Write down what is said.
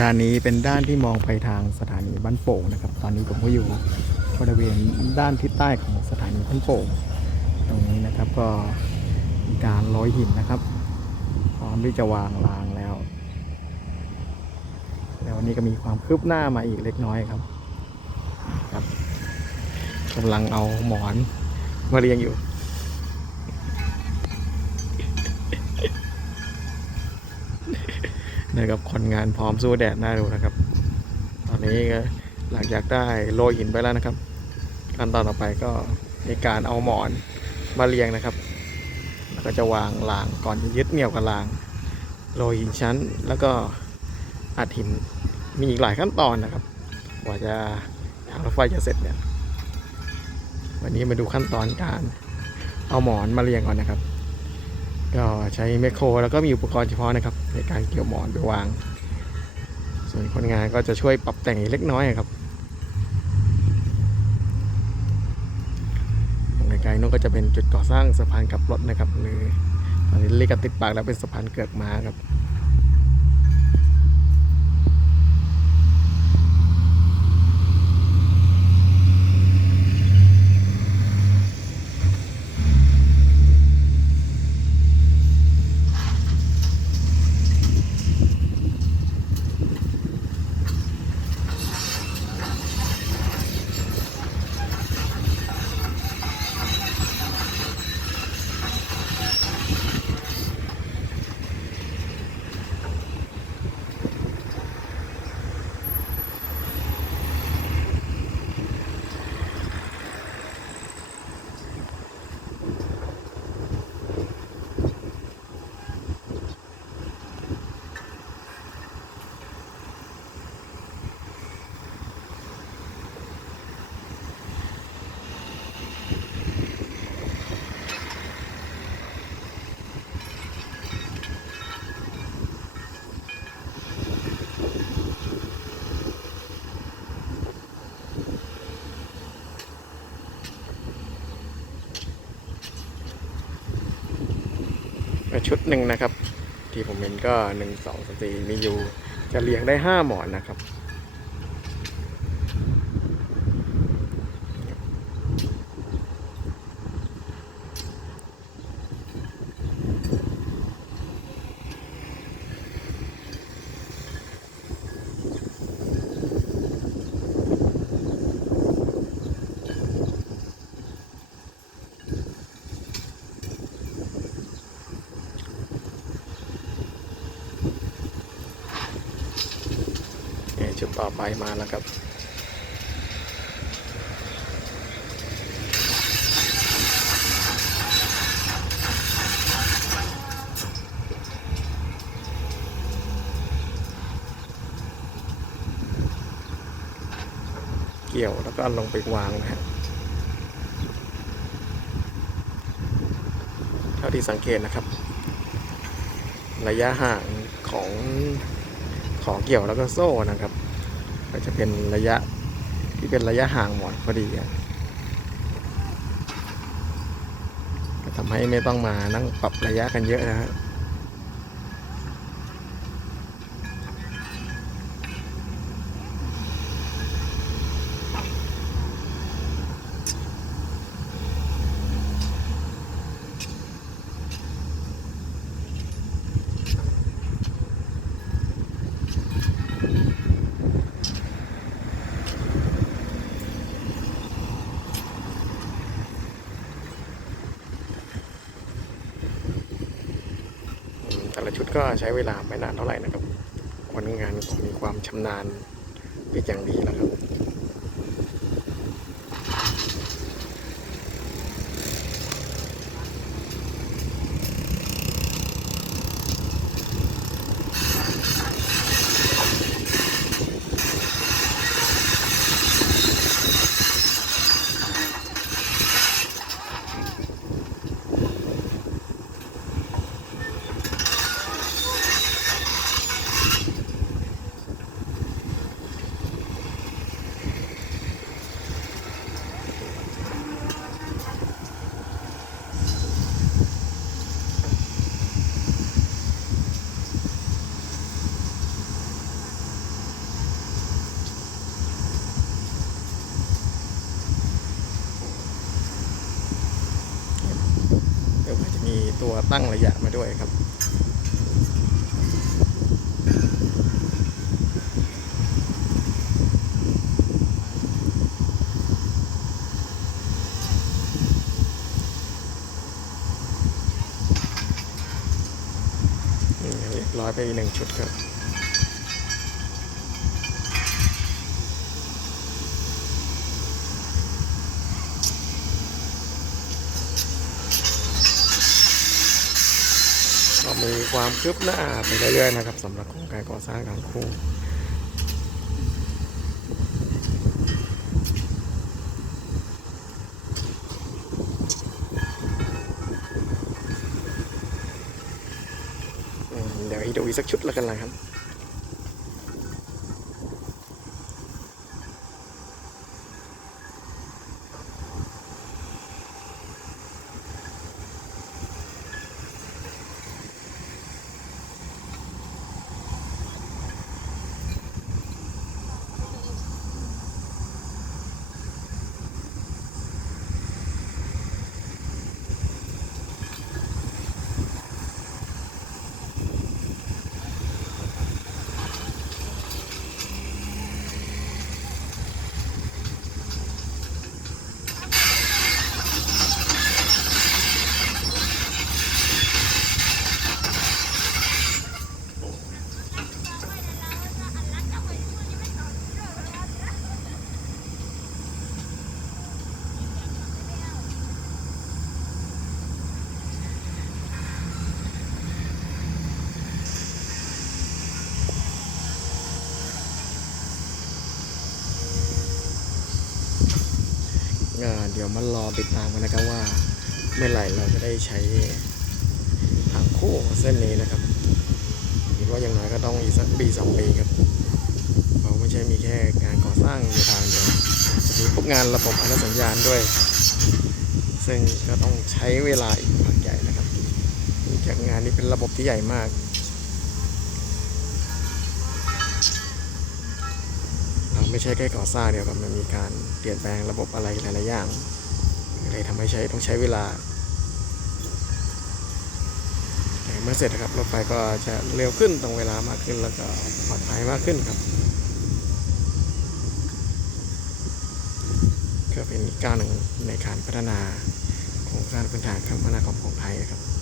ด้านนี้เป็นด้านที่มองไปทางสถานีบ้านโป่งนะครับ ตอนนี้ผมก็อยู่บริเวณด้านทิศใต้ของสถานีบ้านโป่ง ตรงนี้นะครับก็มีการร้อยหินนะครับ พร้อมที่จะวางรางแล้ว แล้ววันนี้ก็มีความคืบหน้ามาอีกเล็กน้อยครับครับกำลังเอาหมอนมาเรียงอยู่ นะครับคนงานพร้อมสู้แดดหน่าดูนะครับ ตอนนี้ก็หลังจากได้โรยหินไปแล้วนะครับ ขั้นตอนต่อไปก็ในการเอาหมอนมาเรียงนะครับ แล้วก็จะวางรางก่อนจะยึดเหนี่ยวกับรางโรยหินชั้นแล้วก็อัดหินมีอีกหลายขั้นตอนนะครับ กว่าจะทางรถไฟจะเสร็จเนี่ยวันนี้มาดูขั้นตอนการเอาหมอนมาเรียงก่อนนะครับ ก็ใช้แมคโครแล้วก็มีอุปกรณ์เฉพาะนะครับ ในการเกี่ยวหมอนไปวาง ส่วนคนงานก็จะช่วยปรับแต่งเล็กน้อยครับไกลๆนู้นก็จะเป็นจุดก่อสร้างสะพานกลับรถนะครับหรือตอนนี้เรียกกันติดปากแล้วเป็นสะพานเกือกม้าครับ ชุดหนึ่งนะครับ ที่ผมเห็นก็หนึ่งสองสามสี่มีอยู่จะเรียงได้ห้าหมอนนะครับ ต่อไปมาแล้วครับเกี่ยวแล้วก็ลงไปวางนะฮะเท่าที่สังเกตนะครับ ระยะห่างของของเกี่ยวแล้วก็โซ่นะครับ ก็จะเป็นระยะที่เป็นระยะห่างหมดพอดีก็ทำให้ไม่ต้องมานั่งปรับระยะกันเยอะนะฮะ ชุดก็ใช้เวลาไม่นานเท่าไหร่นะครับคนงานมีความชำนาญเป็นอย่างดีแล้วครับ ตัวตั้งระยะมาด้วยครับ นี่เรียบร้อยไปหนึ่งชุดครับ ก็ มีความคืบหน้าไปเรื่อยๆนะครับสำหรับโครงการก่อสร้างทางคู่เดี๋ยวอีกดูอีกสักชุดแล้วกันนะครับ เดี๋ยวมารอติดตามกันนะครับว่าเมื่อไหร่เราจะได้ใช้ทางคู่เส้นนี้นะครับคิดว่าอย่างน้อยก็ต้องอีกสักปีสองปีครับเพราะไม่ใช่มีแค่งานก่อสร้างอยู่ทางเดียวจะมีพวกงานระบบอนุสัญญาณด้วย ซึ่งก็ต้องใช้เวลาอีกพักใหญ่นะครับจากงานนี้เป็นระบบที่ใหญ่มาก ไม่ใช่แค่ก่อสร้างเดียวกับมันมีการเปลี่ยนแปลงระบบอะไรหลายๆอย่างเลยทำให้ใช้ต้องใช้เวลาเมื่อเสร็จนะครับรถไฟก็จะเร็วขึ้นตรงเวลามากขึ้นแล้วก็ปลอดภัยมากขึ้นครับก็เป็นก้าวหนึ่งในการพัฒนาโครงสร้างพื้นฐานคมนาคมของไทยครับ